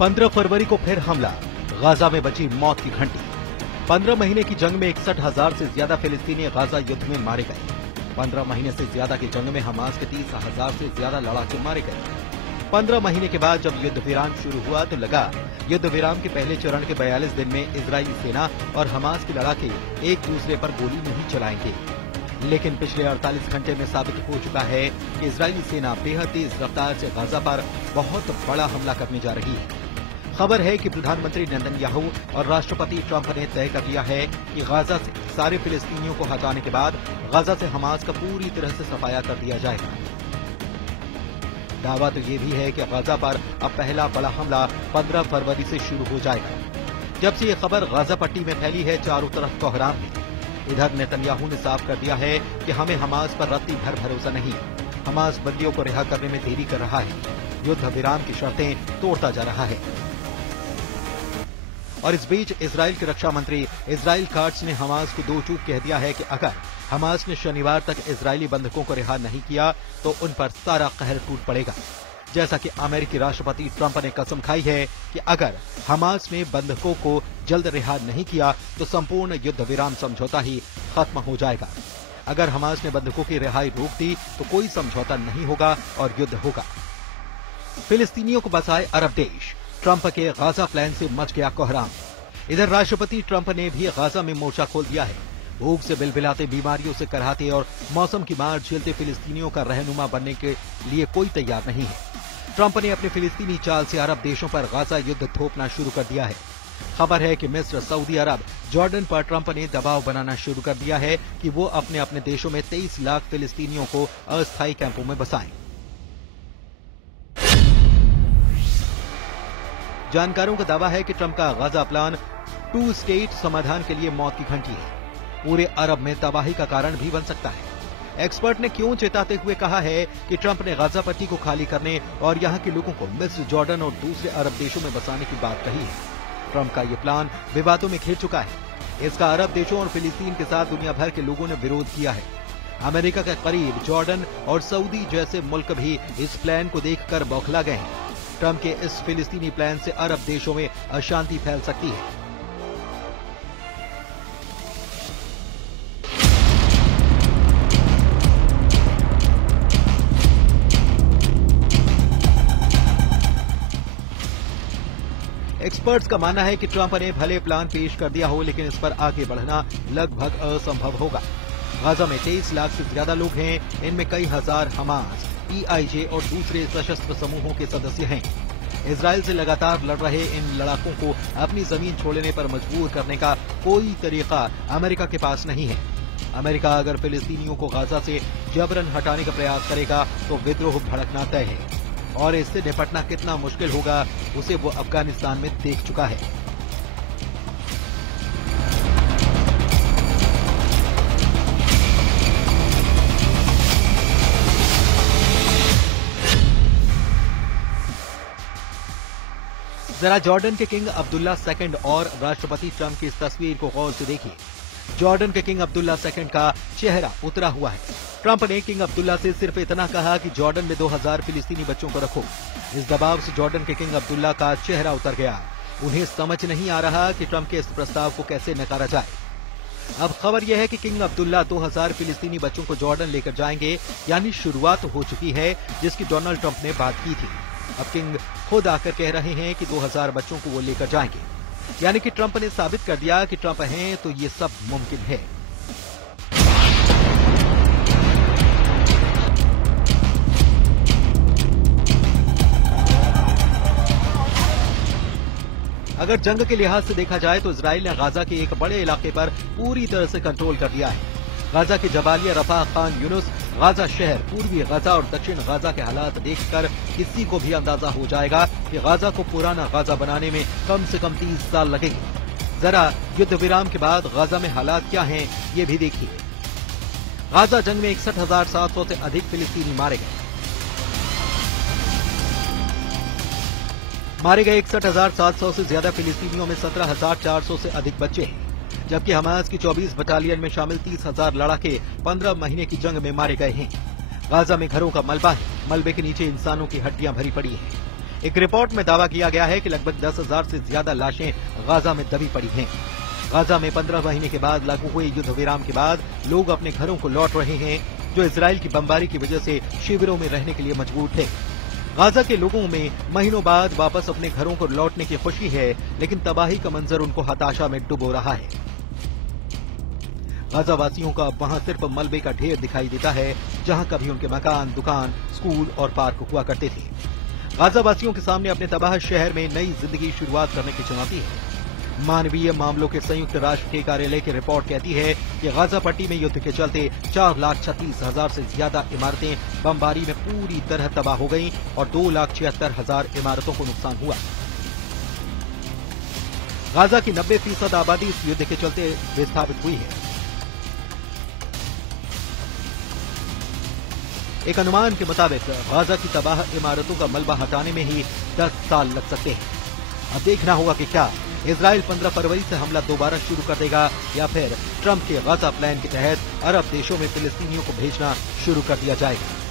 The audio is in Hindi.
15 फरवरी को फिर हमला, गाजा में बची मौत की घंटी। 15 महीने की जंग में 61,000 से ज्यादा फिलिस्तीनी गाजा युद्ध में मारे गए। 15 महीने से ज्यादा की जंग में हमास के 30,000 से ज्यादा लड़ाके मारे गए। 15 महीने के बाद जब युद्ध विराम शुरू हुआ तो लगा युद्ध विराम के पहले चरण के 42 दिन में इजरायली सेना और हमास के लड़ाके एक दूसरे पर गोली नहीं चलाएंगे। लेकिन पिछले 48 घंटे में साबित हो चुका है कि इजरायली सेना बेहद तेज रफ्तार से गाजा पर बहुत बड़ा हमला करने जा रही है। खबर है कि प्रधानमंत्री नेतन्याहू और राष्ट्रपति ट्रंप ने तय कर लिया है कि गाजा से सारे फिलिस्तीनियों को हटाने के बाद गाजा से हमास का पूरी तरह से सफाया कर दिया जाएगा। दावा तो ये भी है कि गाजा पर अब पहला बड़ा हमला 15 फरवरी से शुरू हो जाएगा। जब से ये खबर गाजा पट्टी में फैली है, चारों तरफ कोहराम है। इधर नेतन्याहू ने साफ कर दिया है कि हमें हमास पर रत्ती भर भरोसा नहीं। हमास बंदियों को रिहा करने में देरी कर रहा है, युद्ध विराम की शर्तें तोड़ता जा रहा है। और इस बीच इजराइल के रक्षा मंत्री इजराइल काट्स ने हमास को दो चूक कह दिया है कि अगर हमास ने शनिवार तक इजरायली बंधकों को रिहा नहीं किया तो उन पर सारा कहर टूट पड़ेगा। जैसा कि अमेरिकी राष्ट्रपति ट्रंप ने कसम खाई है कि अगर हमास ने बंधकों को जल्द रिहा नहीं किया तो संपूर्ण युद्ध विराम समझौता ही खत्म हो जाएगा। अगर हमास ने बंधकों की रिहाई रोक दी तो कोई समझौता नहीं होगा और युद्ध होगा। फिलिस्तीनियों को बसाए अरब देश, ट्रंप के गाजा प्लान से मच गया कोहराम। इधर राष्ट्रपति ट्रंप ने भी गाजा में मोर्चा खोल दिया है। भूख से बिलबिलाते, बीमारियों से कराहते और मौसम की मार झेलते फिलिस्तीनियों का रहनुमा बनने के लिए कोई तैयार नहीं है। ट्रंप ने अपनी फिलिस्तीनी चाल से अरब देशों पर गाजा युद्ध थोपना शुरू कर दिया है। खबर है कि मिस्र, सऊदी अरब, जॉर्डन पर ट्रंप ने दबाव बनाना शुरू कर दिया है कि वो अपने अपने देशों में 23 लाख फिलिस्तीनियों को अस्थायी कैंपों में बसाएं। जानकारों का दावा है कि ट्रंप का गाजा प्लान 2 स्टेट समाधान के लिए मौत की घंटी है। पूरे अरब में तबाही का कारण भी बन सकता है। एक्सपर्ट ने क्यों चेताते हुए कहा है कि ट्रंप ने गाजा पट्टी को खाली करने और यहां के लोगों को मिस्र, जॉर्डन और दूसरे अरब देशों में बसाने की बात कही है। ट्रंप का यह प्लान विवादों में घिर चुका है। इसका अरब देशों और फिलिस्तीन के साथ दुनिया भर के लोगों ने विरोध किया है। अमेरिका के करीब जॉर्डन और सऊदी जैसे मुल्क भी इस प्लान को देखकर बौखला गए हैं। ट्रंप के इस फिलिस्तीनी प्लान से अरब देशों में अशांति फैल सकती है। एक्सपर्ट्स का मानना है कि ट्रंप ने भले प्लान पेश कर दिया हो, लेकिन इस पर आगे बढ़ना लगभग असंभव होगा। गाजा में 23 लाख से ज्यादा लोग हैं। इनमें कई हजार हमास, PIJ और दूसरे सशस्त्र समूहों के सदस्य हैं। इजराइल से लगातार लड़ रहे इन लड़ाकों को अपनी जमीन छोड़ने पर मजबूर करने का कोई तरीका अमेरिका के पास नहीं है। अमेरिका अगर फिलिस्तीनियों को गाजा से जबरन हटाने का प्रयास करेगा तो विद्रोह भड़कना तय है, और इससे निपटना कितना मुश्किल होगा उसे वो अफगानिस्तान में देख चुका है। जरा जॉर्डन के किंग अब्दुल्ला II और राष्ट्रपति ट्रंप की इस तस्वीर को गौर से देखिए। जॉर्डन के किंग अब्दुल्ला II का चेहरा उतरा हुआ है। ट्रंप ने किंग अब्दुल्ला से सिर्फ इतना कहा कि जॉर्डन में 2000 फिलिस्तीनी बच्चों को रखो। इस दबाव से जॉर्डन के किंग अब्दुल्ला का चेहरा उतर गया। उन्हें समझ नहीं आ रहा कि ट्रंप के इस प्रस्ताव को कैसे नकारा जाए। अब खबर यह है कि किंग अब्दुल्ला 2000 फिलिस्तीनी बच्चों को जॉर्डन लेकर जाएंगे, यानी शुरुआत हो चुकी है जिसकी डोनाल्ड ट्रंप ने बात की थी। अब किंग खुद आकर कह रहे हैं कि 2000 बच्चों को वो लेकर जाएंगे, यानी कि ट्रंप ने साबित कर दिया कि ट्रंप हैं तो ये सब मुमकिन है। अगर जंग के लिहाज से देखा जाए तो इजराइल ने गाजा के एक बड़े इलाके पर पूरी तरह से कंट्रोल कर लिया है। गाजा के Jabalia, Rafah, Khan Yunus, Gaza शहर, पूर्वी गाजा और दक्षिण गाजा के हालात देखकर किसी को भी अंदाजा हो जाएगा कि गाजा को पुराना गाजा बनाने में कम से कम 30 साल लगेंगे। जरा युद्ध विराम के बाद गाजा में हालात क्या हैं, ये भी देखिए। गाजा जंग में 61,700 से अधिक फिलिस्तीनी मारे गए। 61,700 से ज्यादा फिलिस्तीनियों में 17,400 से अधिक बच्चे हैं, जबकि हमास की 24 बटालियन में शामिल 30,000 लड़ाके 15 महीने की जंग में मारे गए हैं। गाजा में घरों का मलबा है, मलबे के नीचे इंसानों की हड्डियां भरी पड़ी हैं। एक रिपोर्ट में दावा किया गया है कि लगभग 10,000 से ज्यादा लाशें गाजा में दबी पड़ी हैं। गाजा में 15 महीने के बाद लागू हुए युद्ध विराम के बाद लोग अपने घरों को लौट रहे हैं, जो इजराइल की बमबारी की वजह से शिविरों में रहने के लिए मजबूर थे। गाजा के लोगों में महीनों बाद वापस अपने घरों को लौटने की खुशी है, लेकिन तबाही का मंजर उनको हताशा में डुबो रहा है। गाजा वासियों का अब वहां सिर्फ मलबे का ढेर दिखाई देता है, जहां कभी उनके मकान, दुकान, स्कूल और पार्क हुआ करते थे। गाजा वासियों के सामने अपने तबाह शहर में नई जिंदगी शुरुआत करने की चुनौती है। मानवीय मामलों के संयुक्त राष्ट्र के कार्यालय की रिपोर्ट कहती है कि गाजा पट्टी में युद्ध के चलते 4,36,000 से ज्यादा इमारतें बमबारी में पूरी तरह तबाह हो गईं और 2,76,000 इमारतों को नुकसान हुआ। गाजा की 90% आबादी इस युद्ध के चलते विस्थापित हुई है। एक अनुमान के मुताबिक गाजा की तबाह इमारतों का मलबा हटाने में ही 10 साल लग सकते हैं। अब देखना होगा कि क्या इजराइल 15 फरवरी से हमला दोबारा शुरू कर देगा या फिर ट्रंप के गाजा प्लान के तहत अरब देशों में फिलिस्तीनियों को भेजना शुरू कर दिया जाएगा।